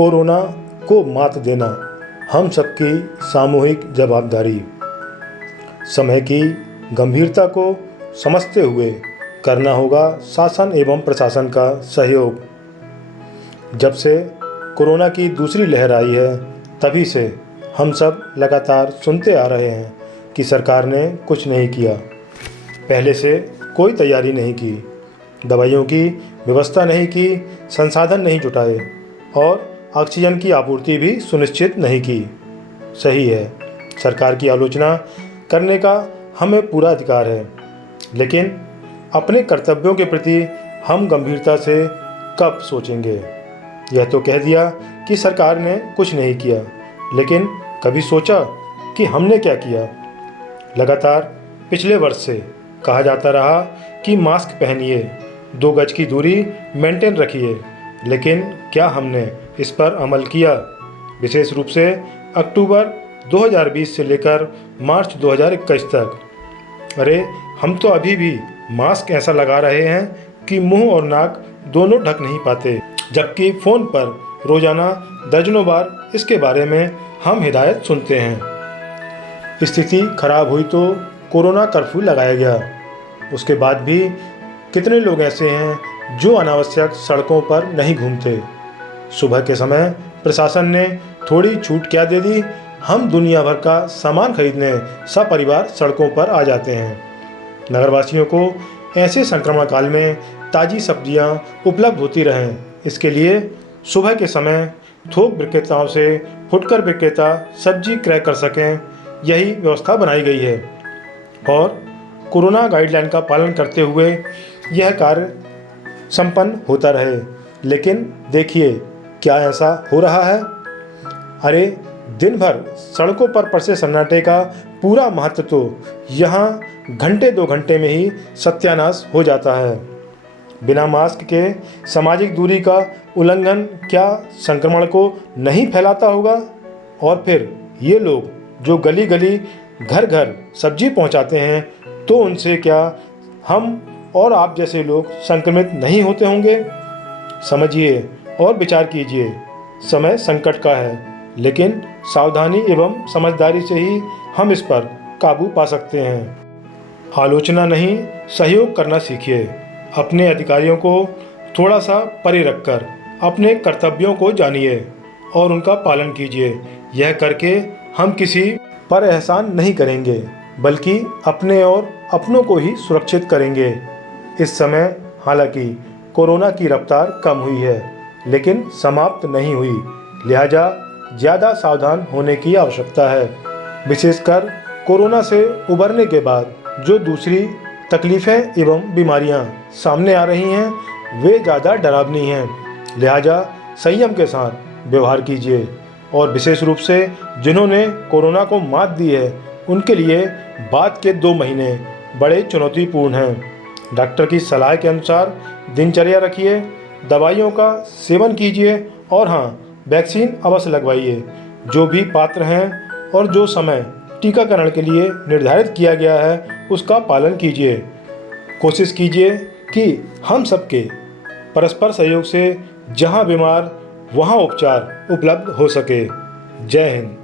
Corona को मात देना हम सबकी सामूहिक जवाबदारी। समय की गंभीरता को समझते हुए करना होगा शासन एवं प्रशासन का सहयोग। जब से कोरोना की दूसरी लहर आई है तभी से हम सब लगातार सुनते आ रहे हैं कि सरकार ने कुछ नहीं किया, पहले से कोई तैयारी नहीं की, दवाइयों की व्यवस्था नहीं की, संसाधन नहीं जुटाए और ऑक्सीजन की आपूर्ति भी सुनिश्चित नहीं की। सही है, सरकार की आलोचना करने का हमें पूरा अधिकार है, लेकिन अपने कर्तव्यों के प्रति हम गंभीरता से कब सोचेंगे। यह तो कह दिया कि सरकार ने कुछ नहीं किया, लेकिन कभी सोचा कि हमने क्या किया। लगातार पिछले वर्ष से कहा जाता रहा कि मास्क पहनिए, 2 गज की दूरी मेंटेन रखिए, लेकिन क्या हमने इस पर अमल किया। विशेष रूप से अक्टूबर 2020 से लेकर मार्च 2021 तक। अरे हम तो अभी भी मास्क ऐसा लगा रहे हैं कि मुंह और नाक दोनों ढक नहीं पाते, जबकि फ़ोन पर रोज़ाना दर्जनों बार इसके बारे में हम हिदायत सुनते हैं। स्थिति खराब हुई तो कोरोना कर्फ्यू लगाया गया। उसके बाद भी कितने लोग ऐसे हैं जो अनावश्यक सड़कों पर नहीं घूमते। सुबह के समय प्रशासन ने थोड़ी छूट क्या दे दी, हम दुनिया भर का सामान खरीदने सपरिवार सड़कों पर आ जाते हैं। नगरवासियों को ऐसे संक्रमण काल में ताज़ी सब्जियां उपलब्ध होती रहें, इसके लिए सुबह के समय थोक विक्रेताओं से फुटकर विक्रेता सब्जी क्रय कर सकें, यही व्यवस्था बनाई गई है। और कोरोना गाइडलाइन का पालन करते हुए यह कार्य संपन्न होता रहे। लेकिन देखिए क्या ऐसा हो रहा है। अरे दिन भर सड़कों पर पड़े सन्नाटे का पूरा महत्व तो यहाँ घंटे 2 घंटे में ही सत्यानाश हो जाता है। बिना मास्क के सामाजिक दूरी का उल्लंघन क्या संक्रमण को नहीं फैलाता होगा। और फिर ये लोग जो गली गली घर घर सब्जी पहुंचाते हैं, तो उनसे क्या हम और आप जैसे लोग संक्रमित नहीं होते होंगे। समझिए और विचार कीजिए, समय संकट का है, लेकिन सावधानी एवं समझदारी से ही हम इस पर काबू पा सकते हैं। आलोचना नहीं, सहयोग करना सीखिए। अपने अधिकारियों को थोड़ा सा परे रखकर अपने कर्तव्यों को जानिए और उनका पालन कीजिए। यह करके हम किसी पर एहसान नहीं करेंगे, बल्कि अपने और अपनों को ही सुरक्षित करेंगे। इस समय हालांकि कोरोना की रफ्तार कम हुई है, लेकिन समाप्त नहीं हुई, लिहाजा ज़्यादा सावधान होने की आवश्यकता है। विशेषकर कोरोना से उबरने के बाद जो दूसरी तकलीफ़ें एवं बीमारियां सामने आ रही हैं, वे ज़्यादा डरावनी हैं। लिहाजा संयम के साथ व्यवहार कीजिए। और विशेष रूप से जिन्होंने कोरोना को मात दी है, उनके लिए बाद के 2 महीने बड़े चुनौतीपूर्ण हैं। डॉक्टर की सलाह के अनुसार दिनचर्या रखिए, दवाइयों का सेवन कीजिए और हाँ, वैक्सीन अवश्य लगवाइए। जो भी पात्र हैं और जो समय टीकाकरण के लिए निर्धारित किया गया है, उसका पालन कीजिए। कोशिश कीजिए कि हम सबके परस्पर सहयोग से जहाँ बीमार वहाँ उपचार उपलब्ध हो सके। जय हिंद।